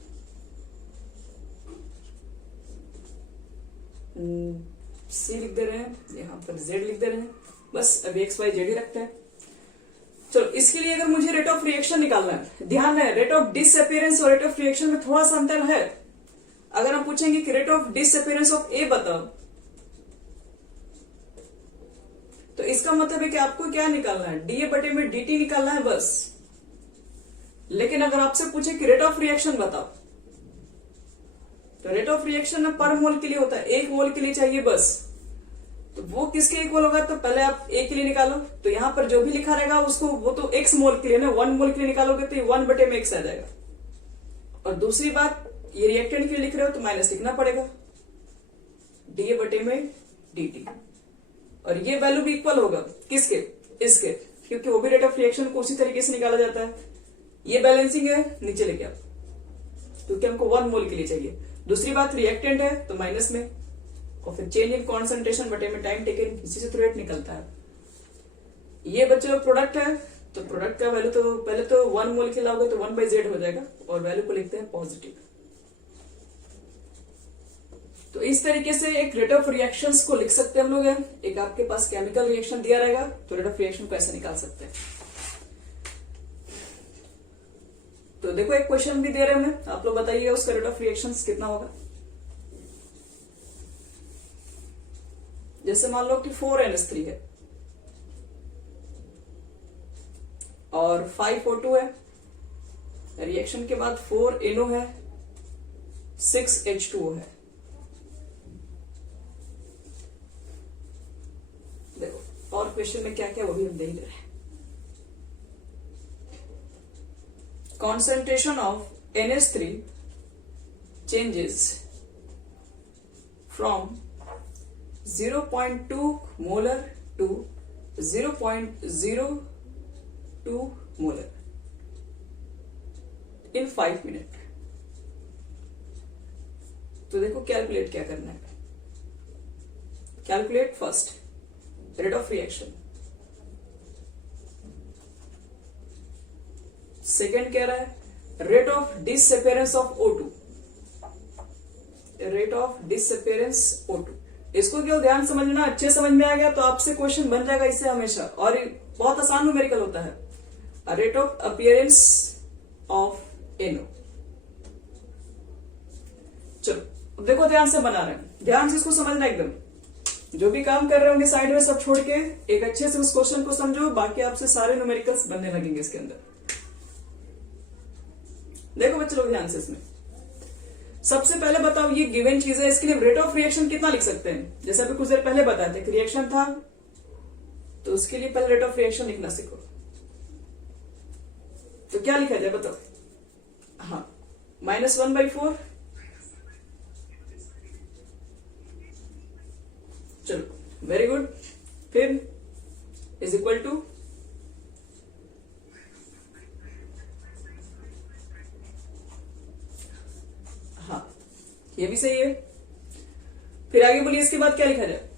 C लिख दे रहे हैं, यहां पर Z लिख दे रहे हैं, बस अभी XYZ ही रखते हैं। चलो इसके लिए अगर मुझे रेट ऑफ रिएक्शन निकालना है, ध्यान है रेट ऑफ डिसअपीयरेंस और रेट ऑफ रिएक्शन में थोड़ा सा अंतर है। अगर हम पूछेंगे कि rate of disappearance of A बताओ, तो इसका मतलब है कि आपको क्या निकालना है, dA/dt निकालना है बस। लेकिन अगर आपसे पूछे कि रेट ऑफ रिएक्शन बताओ, तो रेट ऑफ रिएक्शन ना पर मोल के लिए होता है, 1 मोल के लिए चाहिए बस। तो वो किसके इक्वल होगा, तो पहले आप A के लिए निकालो, तो यहां पर जो भी लिखा रहेगा उसको, वो तो X मोल के लिए ना, 1 मोल के लिए निकालोगे तो ये 1/x आ जाएगा। और दूसरी बात, ये रिएक्टेंट के लिए लिख रहे हो तो माइनस लिखना पड़ेगा dA/dt। और ये वैल्यू भी इक्वल होगा किसके, इसके, क्योंकि वो भी रेट ऑफ रिएक्शन को उसी तरीके से निकाला जाता है। ये बैलेंसिंग है, नीचे लेके आओ, क्योंकि हमको 1 मोल के लिए चाहिए। दूसरी बात, रिएक्टेंट है तो माइनस में, और फिर चेंज इन कॉन्सेंट्रेशन बटे में टाइम टेकन, इसी से तो रेट निकलता है। ये बच्चों प्रोडक्ट है, तो प्रोडक्ट का वैल्यू तो पहले तो 1 मोल के लाओगे तो 1/z हो जाएगा, और वैल्यू को लिखते हैं पॉजिटिव। तो इस तरीके से एक रेट ऑफ रिएक्शंस को लिख सकते हैं हम लोग। एक आपके पास केमिकल रिएक्शन दिया रहेगा तो रेट ऑफ रिएक्शन को ऐसे निकाल सकते हैं। तो देखो एक क्वेश्चन भी दे रहे हैं, आप लोग बताइए उसका रेट ऑफ रिएक्शंस कितना होगा। जैसे मान लो कि 4NH3 है और 5O2 है, रिएक्शन के बाद 4NO है, 6H2O है। देखो और क्वेश्चन में क्या क्या वो भी हम देख रहे हैं। Concentration of NH3 changes from 0.2 molar to 0.02 molar in 5 minutes। तो देखो कैलकुलेट क्या करना है। Calculate first rate of reaction, second कह रहा है rate of disappearance of O2, rate of disappearance O2। इसको केवल ध्यान समझना, अच्छे समझ में आ गया तो आपसे क्वेश्चन बन जाएगा इससे हमेशा, और बहुत आसान न्यूमेरिकल होता है। Rate of appearance of NO। चलो देखो ध्यान से बना रहे हैं, ध्यान से इसको समझना एकदम। जो भी काम कर रहे होंगे साइड में सब छोड़ के एक अच्छे से उस क्वेश्चन को समझो, बाकी आपसे सारे न्यूमेरिकल्स बनने लगेंगे इसके अंदर। देखो बच्चे लोग ध्यान से, इसमें सबसे पहले बताओ ये गिवन चीज है, इसके लिए रेट ऑफ रिएक्शन कितना लिख सकते हैं। जैसे अभी कुछ देर पहले बताए थे कि रिएक्शन था, तो उसके लिए पहले रेट ऑफ रिएक्शन लिखना सीखो। तो क्या लिखा जाए बताओ। हाँ, -1/4, चलो वेरी गुड। फिर इज इक्वल टू ये भी सही है। फिर आगे बोलिए इसके बाद क्या लिखा जाए।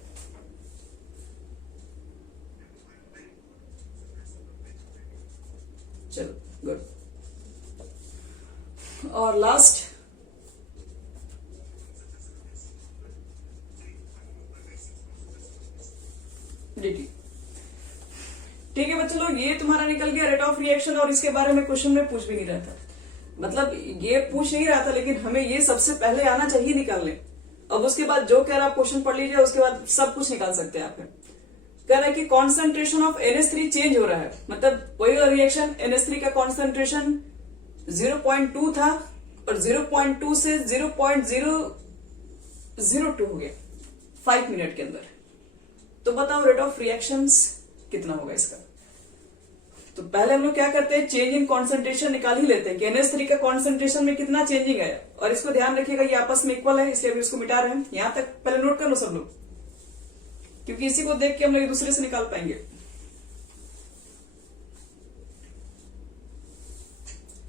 चलो गुड। और लास्ट dt। ठीक है बच्चों लोग, ये तुम्हारा निकल गया रेट ऑफ रिएक्शन, और इसके बारे में क्वेश्चन में पूछ भी नहीं रहा था, मतलब ये पूछ नहीं रहा था, लेकिन हमें ये सबसे पहले आना चाहिए निकालने। अब उसके बाद जो कह रहा है क्वेश्चन पढ़ लीजिए, उसके बाद सब कुछ निकाल सकते हैं आप। कह रहा है कि कॉन्सेंट्रेशन ऑफ NH3 चेंज हो रहा है, मतलब वही रिएक्शन NH3 का कॉन्सेंट्रेशन 0.2 था और 0.2 से 0.002 हो गया 5 मिनट के अंदर। तो बताओ रेट ऑफ रिएक्शंस कितना होगा इसका। तो पहले हम लोग क्या करते हैं, चेंज इन कॉन्सेंट्रेशन निकाल ही लेते हैं कि NH3 का कॉन्सेंट्रेशन में कितना चेंजिंग है। और इसको ध्यान रखिएगा ये आपस में इक्वल है, इसलिए अभी इसको मिटा रहे हैं। यहां तक पहले नोट कर लो सब लोग, क्योंकि इसी को देख के हम लोग एक दूसरे से निकाल पाएंगे।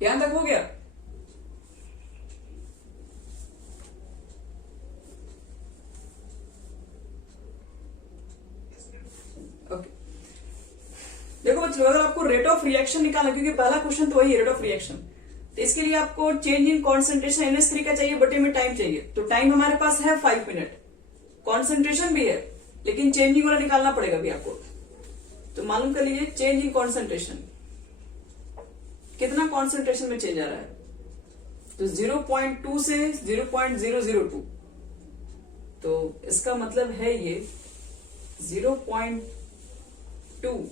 यहां तक हो गया। ओके, देखो बच्चों अगर आपको रेट ऑफ रिएक्शन निकालना, क्योंकि पहला क्वेश्चन तो वही रेट ऑफ रिएक्शन, तो इसके लिए आपको चेंज इन कॉन्सेंट्रेशन NH3 का चाहिए, बटे में टाइम चाहिए। तो टाइम हमारे पास है 5 मिनट, कॉन्सेंट्रेशन भी है, लेकिन चेंजिंग वाला निकालना पड़ेगा भी आपको। तो मालूम कर लीजिए चेंज इन कॉन्सेंट्रेशन, कितना कॉन्सेंट्रेशन में चेंज आ रहा है। तो 0.2 से 0.002, तो इसका मतलब है ये 0.2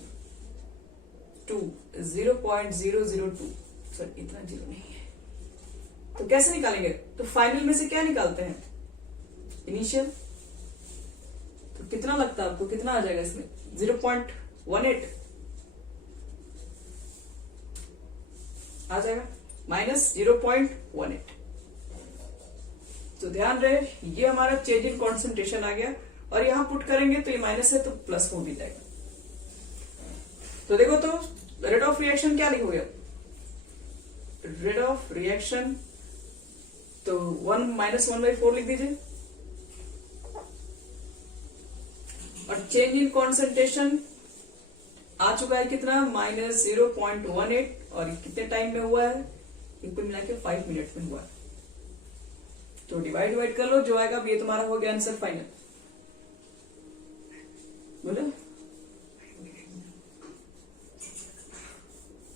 to 0.002, सर इतना जीरो नहीं है। तो कैसे निकालेंगे, तो फाइनल में से क्या निकालते हैं, इनिशियल। तो कितना लगता है आपको, कितना आ जाएगा इसमें 0.18 आ जाएगा, माइनस 0.18। तो ध्यान रहे ये हमारा चेंज इन कॉन्सेंट्रेशन आ गया, और यहां पुट करेंगे तो ये माइनस है तो प्लस हो भी जाएगा। तो देखो तो रेट ऑफ रिएक्शन क्या लिखोगे, रेट ऑफ रिएक्शन तो 1-1/4 लिख दीजिए, और चेंज इन कॉन्सेंट्रेशन आ चुका है कितना, -0.18, और कितने टाइम में हुआ है, इनको मिला के 5 मिनट में हुआ है। तो डिवाइड कर लो, जो आएगा ये तुम्हारा हो गया आंसर फाइनल। बोलो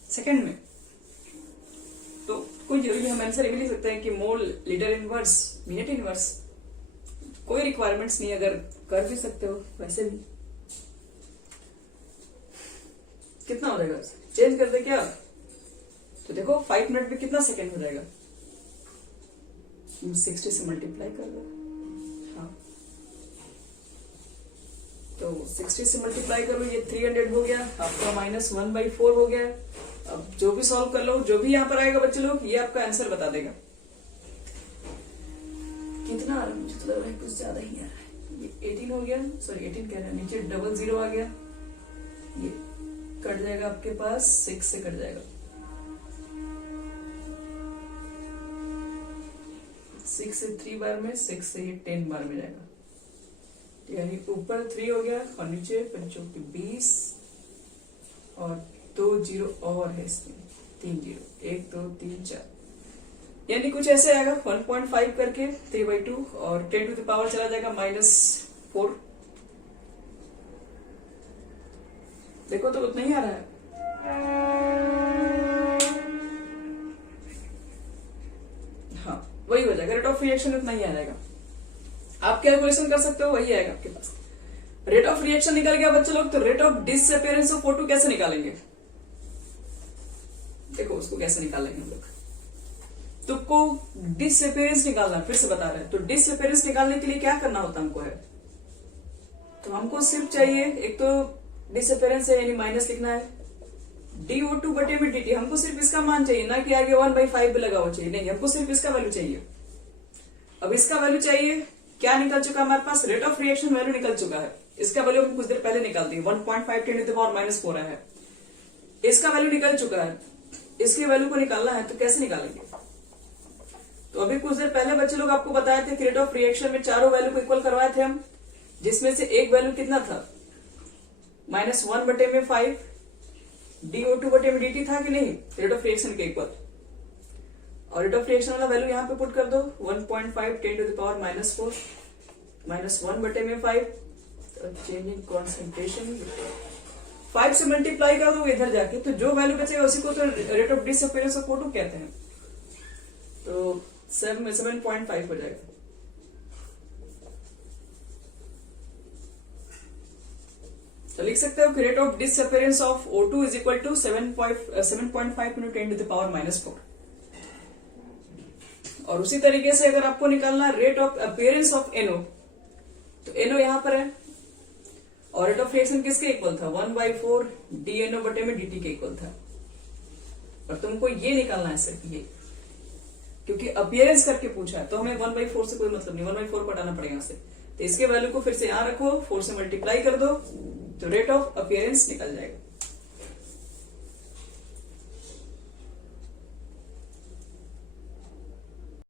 सेकंड में, तो कोई जरूरी हम आंसर ये भी लिख सकते हैं कि mole litre inverse minute inverse, कोई रिक्वायरमेंट्स नहीं, अगर कर भी सकते हो वैसे भी। कितना हो जाएगा, चेंज कर दे क्या, तो देखो 5 मिनट में कितना सेकंड हो जाएगा, 60 से मल्टीप्लाई कर दो। हाँ, तो 60 से मल्टीप्लाई करो, ये 300 हो गया आपका, -1/4 हो गया। अब जो भी सॉल्व कर लो, जो भी यहाँ पर आएगा बच्चे लोग, ये आपका आंसर बता देगा। कितना आ रहा है, मुझे तो लग रहा है कुछ ज्यादा ही आ रहा है। ये 18 हो गया, सॉरी 18 कह रहा है, नीचे 00 आ गया, ये कट जाएगा आपके पास, 6 से कट जाएगा, 6 से 3 बार में, 6 से ये 10 बार में जाएगा, यानी ऊपर 3 हो गया और नीचे 20, और 2 0 और है इसमें, 3 0, 1 2 3 4, यानी कुछ ऐसे आएगा 1.5 करके 3/2, और 10 टू द पावर चला जाएगा -4। देखो तो उतना ही आ रहा है। हाँ वही हो जाएगा, रेट ऑफ रिएक्शन उतना ही आ जाएगा। आप कैलकुलेशन कर सकते हो, वही आएगा आपके पास। रेट ऑफ रिएक्शन निकल गया बच्चे लोग, तो rate of disappearance of O2 कैसे निकालेंगे, देखो उसको कैसे निकालेंगे हम लोग। तुमको डिसअपियरेंस निकालना, फिर से बता रहे हैं। तो डिसअपियरेंस निकालने के लिए क्या करना होता हमको है, तो हमको सिर्फ चाहिए एक तो डिसअपियरेंस है, यानी माइनस लिखना है, DO2 बटे में DT। हमको सिर्फ इसका मान चाहिए, ना कि आगे 1/5 भी लगा हुआ चाहिए, नहीं, हमको सिर्फ इसका वैल्यू चाहिए। अब इसका वैल्यू चाहिए, क्या निकल चुका हमारे पास, रेट ऑफ रिएक्शन वैल्यू निकल चुका है। इसका वैल्यू हम कुछ देर पहले निकाल दिए, 1.5 10 टू द पावर -4 है। इसका वैल्यू निकल चुका है, इसके वैल्यू को निकालना है, तो कैसे निकालेंगे। तो अभी कुछ देर पहले बच्चे लोग आपको बताए थे कि रेट ऑफ रिएक्शन में चारों वैल्यू को इक्वल करवाए थे हम, जिसमें से एक वैल्यू कितना था, -1 बटे में 5, DO2 बटे में DT था कि नहीं, रेट ऑफ रिएक्शन के इक्वल। और रेट ऑफ रिएक्शन वाला वैल्यू यहाँ पे पुट कर दो, 1.5 10 टू द पावर -4, -1 बटे में 5, चेंज इन कॉन्सेंट्रेशन 5 से मल्टीप्लाई कर दो इधर जाके, तो जो वैल्यू बचेगा उसी को तो rate of disappearance of O2 कहते हैं। तो 7.5 हो जाएगा। तो लिख सकते हो कि rate of disappearance of O2 is equal to 7.5 into 10 to the power -4। और उसी तरीके से अगर आपको निकालना rate of appearance of NO, तो NO यहां पर है और रेट ऑफ रिएक्शन किसके इक्वल था, 1/4 DNO बटे में DT के इक्वल था। और तुमको ये निकालना है सिर्फ ये, क्योंकि अपीयरेंस करके पूछा है तो हमें 1/4 से कोई मतलब नहीं, 1/4 को हटाना पड़ेगा से। तो इसके वैल्यू को फिर से यहां रखो, 4 से मल्टीप्लाई कर दो तो रेट ऑफ अपीयरेंस निकल जाएगा।